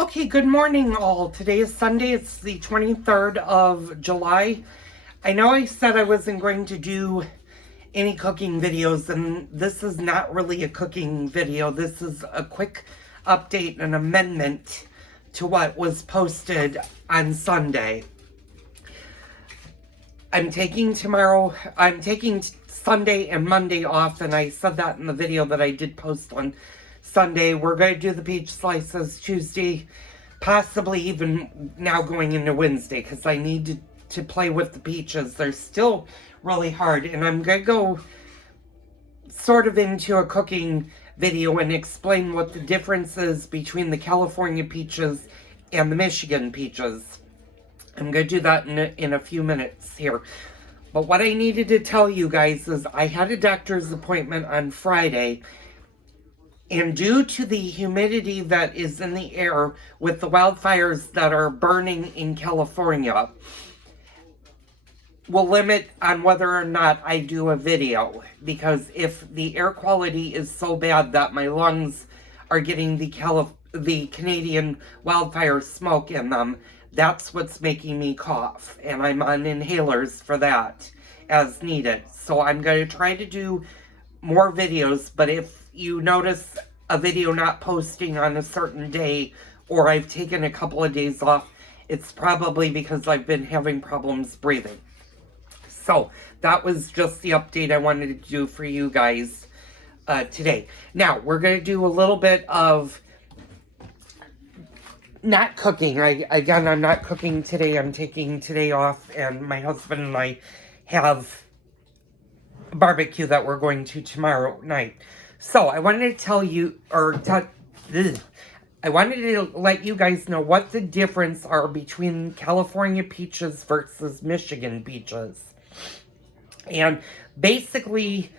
Okay, good morning all. Today is Sunday. It's the 23rd of July. I know I said I wasn't going to do any cooking videos, and this is not really a cooking video. This is a quick update and amendment to what was posted on Sunday. I'm taking Sunday and Monday off, and I said that in the video that I did post on Sunday. We're going to do the peach slices Tuesday, possibly even now going into Wednesday, because I need to play with the peaches. They're still really hard, and I'm going to go sort of into a cooking video and explain what the difference is between the California peaches and the Michigan peaches. I'm going to do that in a few minutes here. But what I needed to tell you guys is I had a doctor's appointment on Friday, and due to the humidity that is in the air with the wildfires that are burning in California, will limit on whether or not I do a video. Because if the air quality is so bad that my lungs are getting the Canadian wildfire smoke in them, that's what's making me cough, and I'm on inhalers for that as needed. So I'm going to try to do more videos, but if you notice a video not posting on a certain day, or I've taken a couple of days off, it's probably because I've been having problems breathing. So that was just the update I wanted to do for you guys today. Now, we're going to do a little bit of not cooking. I'm not cooking today. I'm taking today off, and my husband and I have a barbecue that we're going to tomorrow night. So I wanted to tell you, I wanted to let you guys know what the difference are between California peaches versus Michigan peaches. And basically,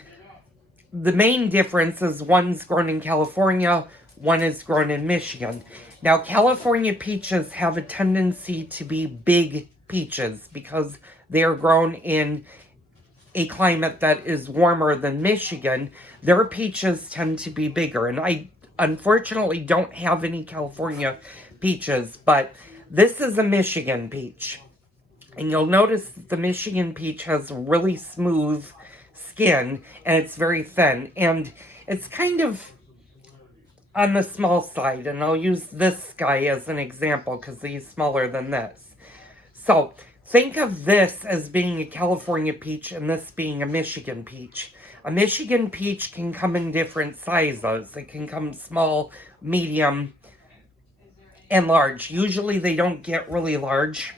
the main difference is one's grown in California, one is grown in Michigan. Now, California peaches have a tendency to be big peaches because they are grown in a climate that is warmer than Michigan. Their peaches tend to be bigger, and I unfortunately don't have any California peaches, but this is a Michigan peach. And you'll notice that the Michigan peach has really smooth skin, and it's very thin, and it's kind of on the small side, and I'll use this guy as an example because he's smaller than this. So think of this as being a California peach and this being a Michigan peach. A Michigan peach can come in different sizes. It can come small, medium, and large. Usually they don't get really large.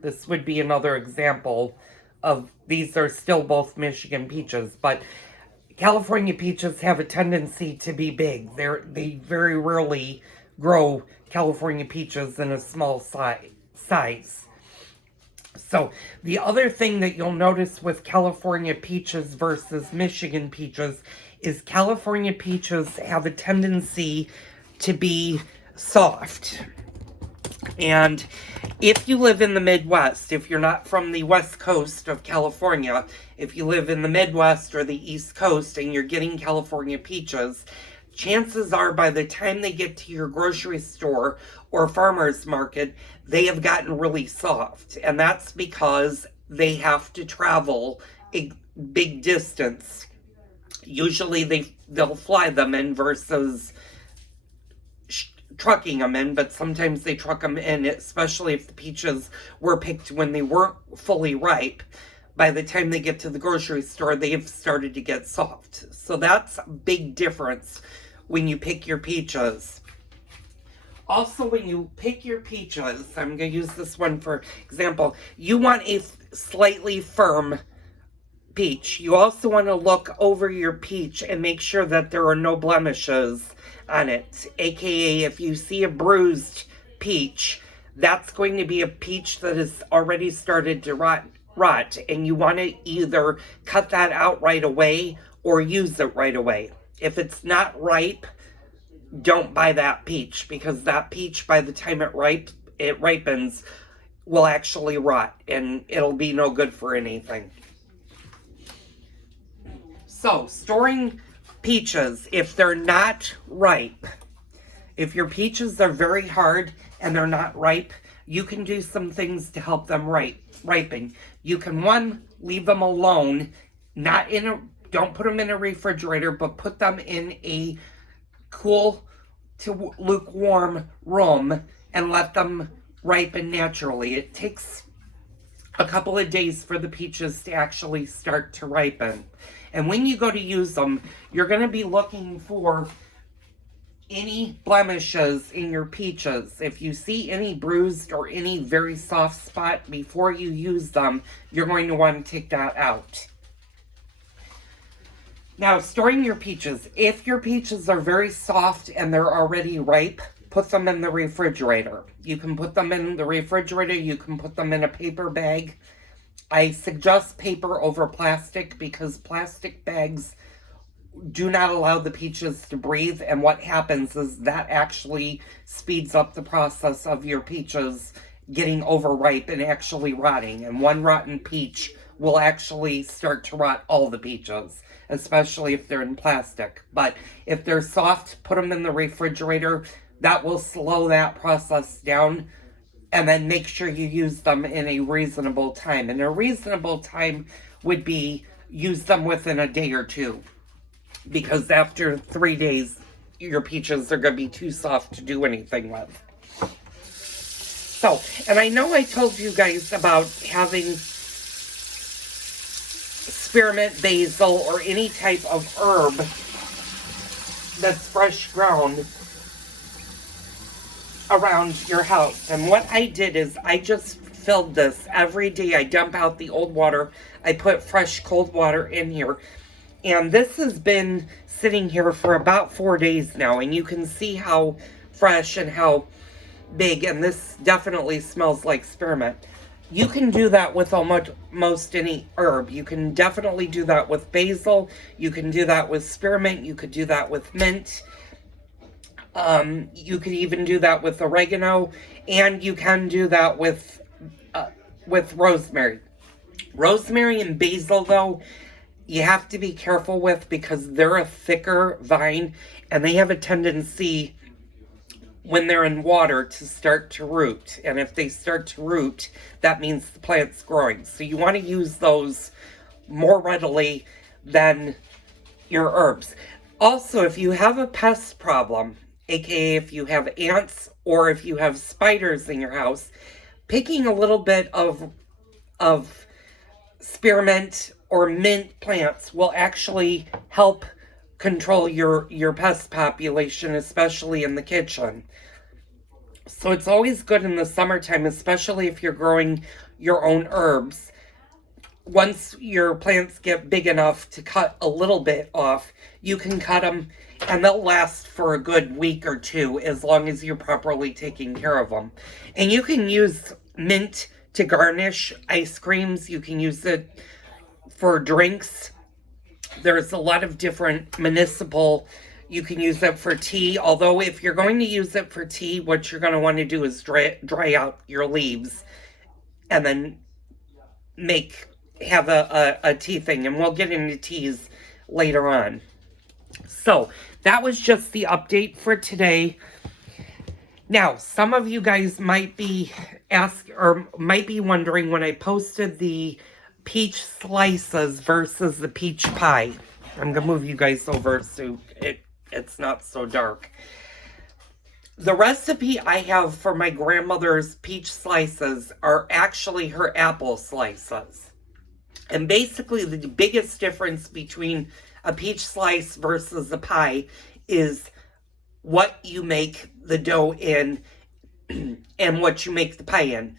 This would be another example of these are still both Michigan peaches, but California peaches have a tendency to be big. They very rarely grow California peaches in a small size. So the other thing that you'll notice with California peaches versus Michigan peaches is California peaches have a tendency to be soft. And if you live in the Midwest, if you're not from the West Coast of California, if you live in the Midwest or the East Coast and you're getting California peaches, chances are by the time they get to your grocery store or farmer's market, they have gotten really soft. And that's because they have to travel a big distance. Usually they'll fly them in versus trucking them in, but sometimes they truck them in, especially if the peaches were picked when they weren't fully ripe. By the time they get to the grocery store, they've started to get soft. So that's a big difference when you pick your peaches. Also, when you pick your peaches, I'm going to use this one for example, you want a slightly firm peach. You also want to look over your peach and make sure that there are no blemishes on it. AKA, if you see a bruised peach, that's going to be a peach that has already started to rot, and you want to either cut that out right away or use it right away. If it's not ripe, don't buy that peach, because that peach, by the time it ripens, will actually rot, and it'll be no good for anything. So, storing peaches, if they're not ripe, If your peaches are very hard and they're not ripe, you can do some things to help them ripen. You can, one, leave them alone, don't put them in a refrigerator, but put them in a cool to lukewarm room and let them ripen naturally. It takes a couple of days for the peaches to actually start to ripen. And when you go to use them, you're going to be looking for any blemishes in your peaches. If you see any bruised or any very soft spot before you use them, you're going to want to take that out. Now, storing your peaches. If your peaches are very soft and they're already ripe, put them in the refrigerator. You can put them in the refrigerator. You can put them in a paper bag. I suggest paper over plastic because plastic bags do not allow the peaches to breathe. And what happens is that actually speeds up the process of your peaches getting overripe and actually rotting. And one rotten peach will actually start to rot all the peaches, especially if they're in plastic. But if they're soft, put them in the refrigerator. That will slow that process down. And then make sure you use them in a reasonable time. And a reasonable time would be use them within a day or two. Because after 3 days, your peaches are going to be too soft to do anything with. So, and I know I told you guys about having spearmint, basil, or any type of herb that's fresh grown around your house. And what I did is I just filled this every day. I dump out the old water. I put fresh cold water in here. And this has been sitting here for about 4 days now. And you can see how fresh and how big. And this definitely smells like spearmint. You can do that with almost any herb. You can definitely do that with basil. You can do that with spearmint. You could do that with mint. You could even do that with oregano. And you can do that with rosemary. Rosemary and basil, though, you have to be careful with because they're a thicker vine. And they have a tendency, when they're in water, to start to root. And if they start to root, that means the plant's growing. So you want to use those more readily than your herbs. Also, if you have a pest problem, aka if you have ants or if you have spiders in your house, picking a little bit of spearmint or mint plants will actually help control your pest population, especially in the kitchen. So it's always good in the summertime, especially if you're growing your own herbs. Once your plants get big enough to cut a little bit off, you can cut them and they'll last for a good week or two as long as you're properly taking care of them. And you can use mint to garnish ice creams. You can use it for drinks. There's a lot of different you can use it for tea. Although if you're going to use it for tea, what you're going to want to do is dry out your leaves and then have a tea thing. And we'll get into teas later on. So that was just the update for today. Now, some of you guys might be wondering when I posted the peach slices versus the peach pie. I'm going to move you guys over so it's not so dark. The recipe I have for my grandmother's peach slices are actually her apple slices. And basically the biggest difference between a peach slice versus a pie is what you make the dough in and what you make the pie in.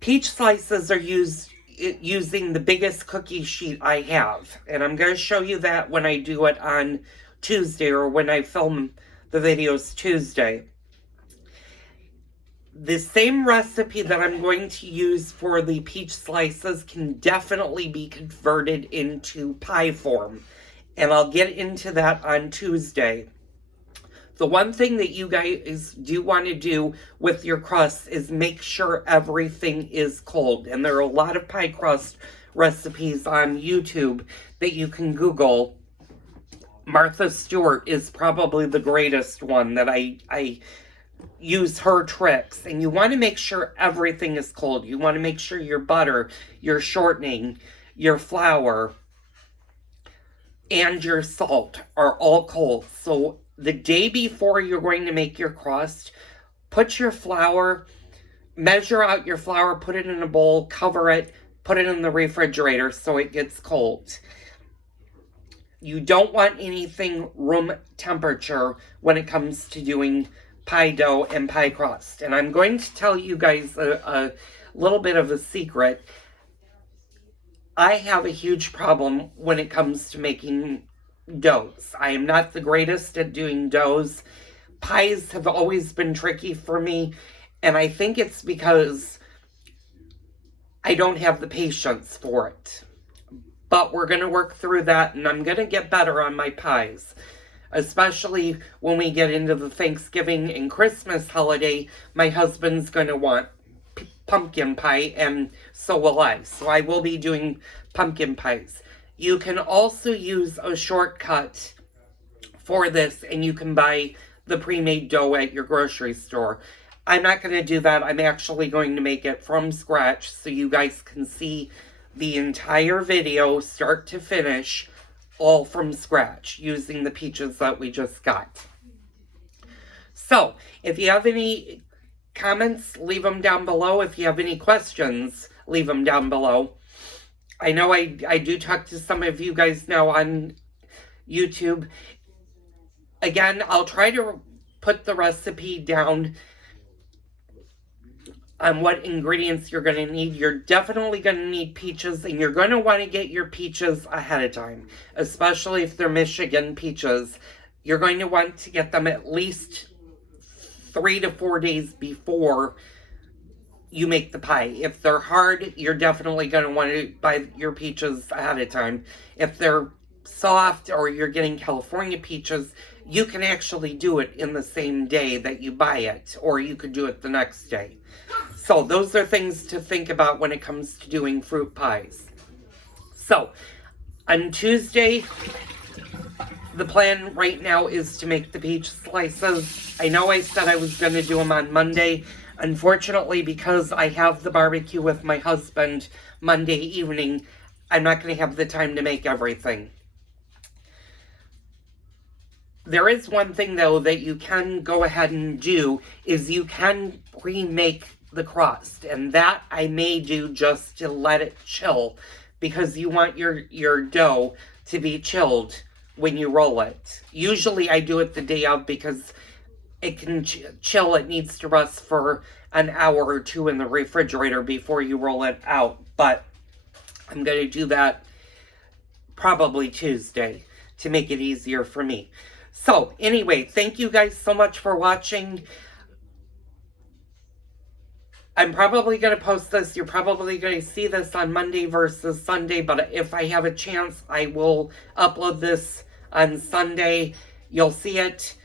Peach slices are using the biggest cookie sheet I have. And I'm going to show you that when I do it on Tuesday or when I film the videos Tuesday. The same recipe that I'm going to use for the peach slices can definitely be converted into pie form. And I'll get into that on Tuesday. The one thing that you guys do want to do with your crust is make sure everything is cold. And there are a lot of pie crust recipes on YouTube that you can Google. Martha Stewart is probably the greatest one that I use her tricks. And you want to make sure everything is cold. You want to make sure your butter, your shortening, your flour, and your salt are all cold. So the day before you're going to make your crust, put your flour, measure out your flour, put it in a bowl, cover it, put it in the refrigerator so it gets cold. You don't want anything room temperature when it comes to doing pie dough and pie crust. And I'm going to tell you guys a little bit of a secret. I have a huge problem when it comes to making doughs. I am not the greatest at doing doughs. Pies have always been tricky for me, and I think it's because I don't have the patience for it. But we're going to work through that, and I'm going to get better on my pies. Especially when we get into the Thanksgiving and Christmas holiday, my husband's going to want pumpkin pie, and so will I. So I will be doing pumpkin pies. You can also use a shortcut for this, and you can buy the pre-made dough at your grocery store. I'm not going to do that. I'm actually going to make it from scratch so you guys can see the entire video, start to finish, all from scratch, using the peaches that we just got. So, if you have any comments, leave them down below. If you have any questions, leave them down below. I know I do talk to some of you guys now on YouTube. Again, I'll try to put the recipe down on what ingredients you're going to need. You're definitely going to need peaches, and you're going to want to get your peaches ahead of time, especially if they're Michigan peaches. You're going to want to get them at least 3 to 4 days before you make the pie. If they're hard, you're definitely going to want to buy your peaches ahead of time. If they're soft or you're getting California peaches, you can actually do it in the same day that you buy it, or you could do it the next day. So those are things to think about when it comes to doing fruit pies. So on Tuesday, the plan right now is to make the peach slices. I know I said I was going to do them on Monday. Unfortunately, because I have the barbecue with my husband Monday evening, I'm not going to have the time to make everything. There is one thing, though, that you can go ahead and do, is you can pre-make the crust. And that I may do just to let it chill, because you want your dough to be chilled when you roll it. Usually I do it the day of because it can chill. It needs to rest for an hour or two in the refrigerator before you roll it out. But I'm going to do that probably Tuesday to make it easier for me. So anyway, thank you guys so much for watching. I'm probably going to post this. You're probably going to see this on Monday versus Sunday. But if I have a chance, I will upload this on Sunday. You'll see it.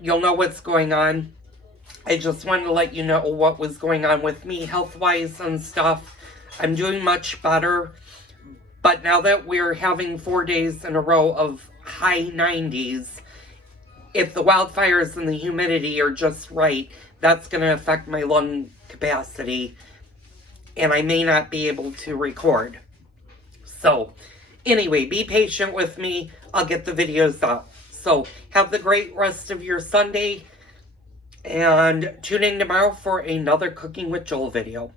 You'll know what's going on. I just wanted to let you know what was going on with me health-wise and stuff. I'm doing much better. But now that we're having 4 days in a row of high 90s, if the wildfires and the humidity are just right, that's going to affect my lung capacity, and I may not be able to record. So, anyway, be patient with me. I'll get the videos up. So, have the great rest of your Sunday, and tune in tomorrow for another Cooking with Joel video.